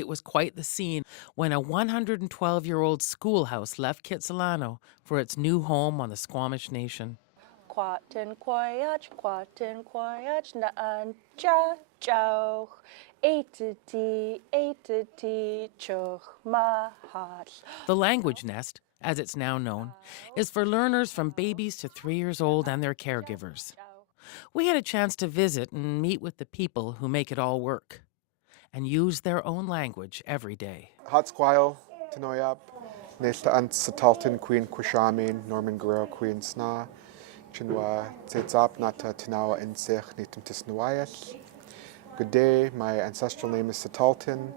It was quite the scene when a 112-year-old schoolhouse left Kitsilano for its new home on the Squamish Nation. Kwatin kwayach na an cha chow. Eititi choch mahal. The Language Nest, as it's now known, is for learners from babies to 3 years old and their caregivers. We had a chance to visit and meet with the people who make it all work and use their own language every day. Sgsmål, Tinoyab, Nesta and Satalton, Queen Quishamin, Norman Guerrero, Queen Sna, Chinwa, Tzap, Nata, Tinawa, Insech, Nitum Tisnuayat. Good day, my ancestral name is Satalton.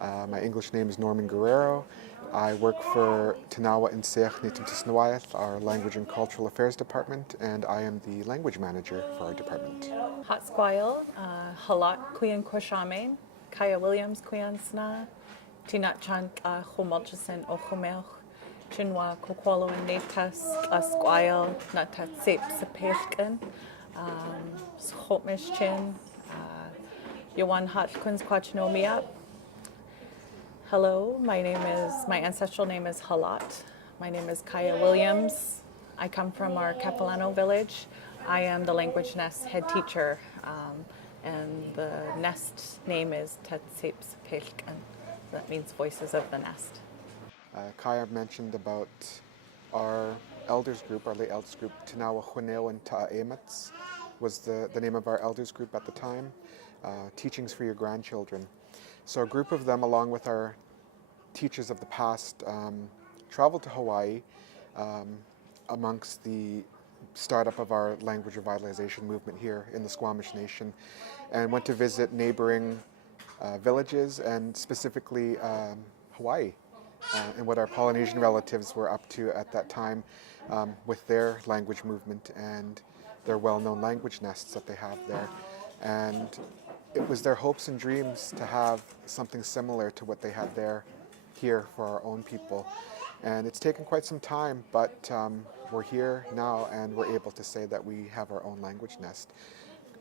My English name is Norman Guerrero. I work for Tinawa Insech, Nitum Tisnuayat, our Language and Cultural Affairs Department, and I am the language manager for our department. Sgsmål, Halat, Queen Quishamin, Kaya Williams, Queen Sna, Tinat Chan, Humulchison, Ochumel, Chinwa, Kukwalo, and Natas, Squamsh, Natat CBC Squamish Chin, Yawan Hot Quins Quachinomiap. Hello, my ancestral name is Halat. My name is Kaya Williams. I come from our Capilano village. I am the Language Nest head teacher, and the nest name is CBC. That means Voices of the Nest. Kaya mentioned about our elders group, our late elders group, Tinawa Huneo and Ta'emats was the name of our elders group at the time, Teachings for Your Grandchildren. So a group of them, along with our teachers of the past, traveled to Hawaii amongst the startup of our language revitalization movement here in the Squamish Nation, and went to visit neighboring villages and specifically Hawaii and what our Polynesian relatives were up to at that time with their language movement and their well-known language nests that they have there. And it was their hopes and dreams to have something similar to what they had there here for our own people. And it's taken quite some time, but we're here now and we're able to say that we have our own language nest,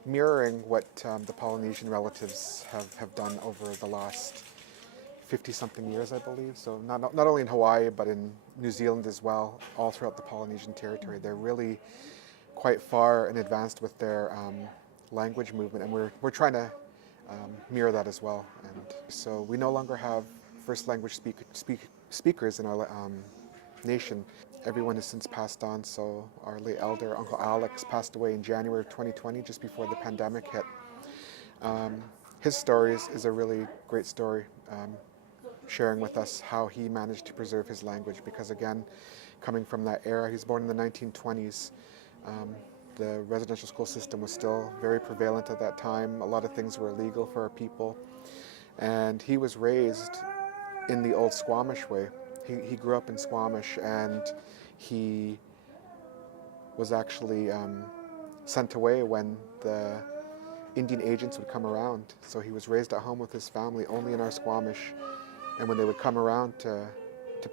mirroring what the Polynesian relatives have done over the last 50-something years, I believe. So not only in Hawaii, but in New Zealand as well, all throughout the Polynesian territory. They're really quite far and advanced with their language movement, and we're trying to mirror that as well. And so we no longer have first language speakers in our nation. Everyone has since passed on, so our late elder, Uncle Alex, passed away in January of 2020, just before the pandemic hit. His story is a really great story, sharing with us how he managed to preserve his language, because again, coming from that era, he was born in the 1920s. The residential school system was still very prevalent at that time. A lot of things were illegal for our people. And he was raised in the old Squamish way. He grew up in Squamish, and he was actually sent away when the Indian agents would come around. So he was raised at home with his family only in our Squamish. And when they would come around to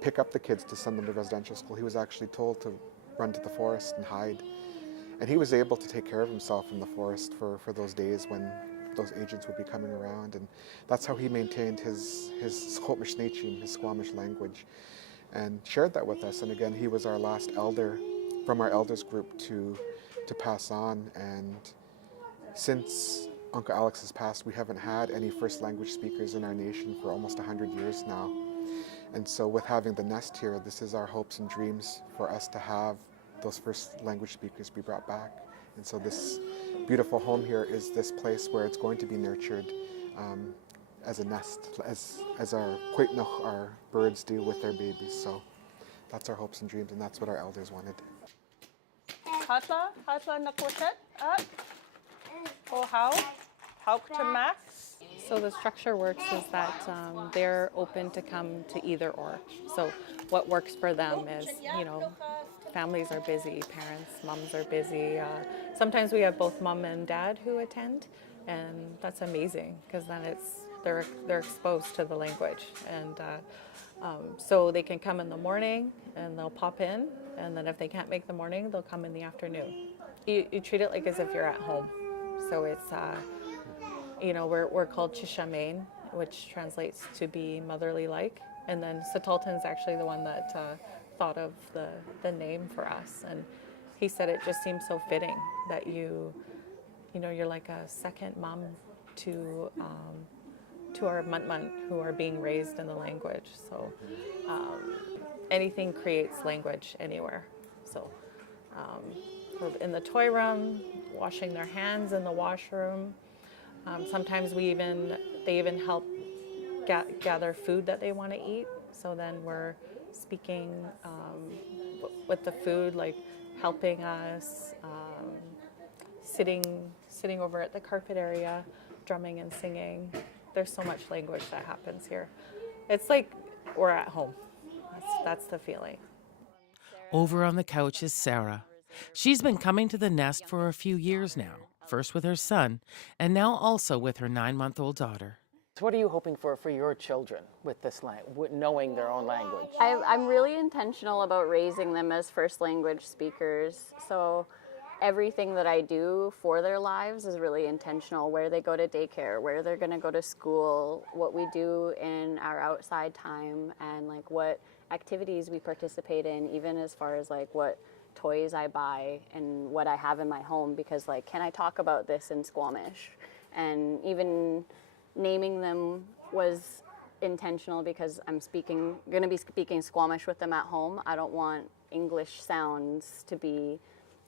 pick up the kids to send them to residential school, he was actually told to run to the forest and hide. And he was able to take care of himself in the forest for those days when those agents would be coming around. And that's how he maintained his Squamish Nation, his Squamish language, and shared that with us. And again, he was our last elder from our elders group to pass on. And since Uncle Alex has passed, we haven't had any first language speakers in our nation for almost 100 years now. And so with having the nest here, this is our hopes and dreams for us to have those first language speakers be brought back. And so this beautiful home here is this place where it's going to be nurtured as a nest, as our Quaitnoch, our birds, do with their babies. So that's our hopes and dreams, and that's what our elders wanted. Hatla nakutet up. Oh, how to max. So the structure works is that they're open to come to either or. So what works for them is, families are busy, parents, moms are busy. Sometimes we have both mom and dad who attend, and that's amazing because then they're exposed to the language, and so they can come in the morning and they'll pop in, and then if they can't make the morning, they'll come in the afternoon. You treat it like as if you're at home. So it's we're called Chishamane, which translates to be motherly like. And then Sṭwx's actually the one that thought of the name for us. And he said it just seems so fitting that you're like a second mom to our muntmunt who are being raised in the language. So anything creates language anywhere. So we're in the toy room, washing their hands in the washroom. Sometimes they even help gather food that they want to eat. So then we're speaking with the food, like helping us, sitting over at the carpet area, drumming and singing. There's so much language that happens here. It's like we're at home. That's the feeling. Over on the couch is Sarah. She's been coming to the nest for a few years now, first with her son, and now also with her 9-month-old daughter. So what are you hoping for your children with this knowing their own language? I'm really intentional about raising them as first language speakers. So everything that I do for their lives is really intentional. Where they go to daycare, where they're going to go to school, what we do in our outside time, and like what activities we participate in, even as far as like what toys I buy and what I have in my home, because like, can I talk about this in Squamish? And even naming them was intentional because I'm going to be speaking Squamish with them at home. I don't want English sounds to be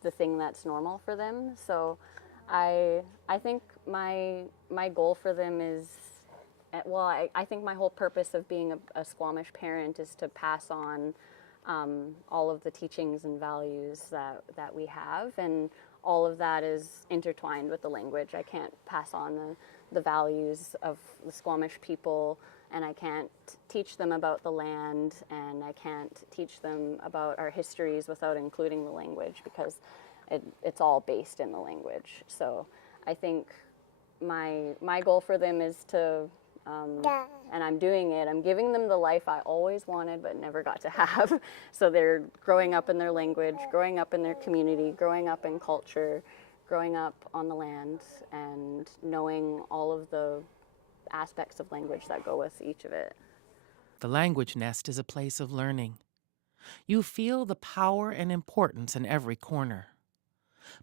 the thing that's normal for them. So I think my goal for them is, well, I think my whole purpose of being a Squamish parent is to pass on all of the teachings and values that we have, and all of that is intertwined with the language. I can't pass on the values of the Squamish people, and I can't teach them about the land, and I can't teach them about our histories without including the language, because it's all based in the language. So I think my goal for them is to, and I'm doing it, I'm giving them the life I always wanted but never got to have. So they're growing up in their language, growing up in their community, growing up in culture, growing up on the land, and knowing all of the aspects of language that go with each of it. The Language Nest is a place of learning. You feel the power and importance in every corner.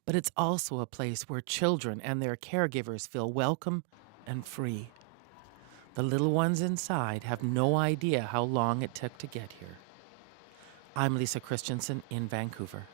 But it's also a place where children and their caregivers feel welcome and free. The little ones inside have no idea how long it took to get here. I'm Lisa Christiansen in Vancouver.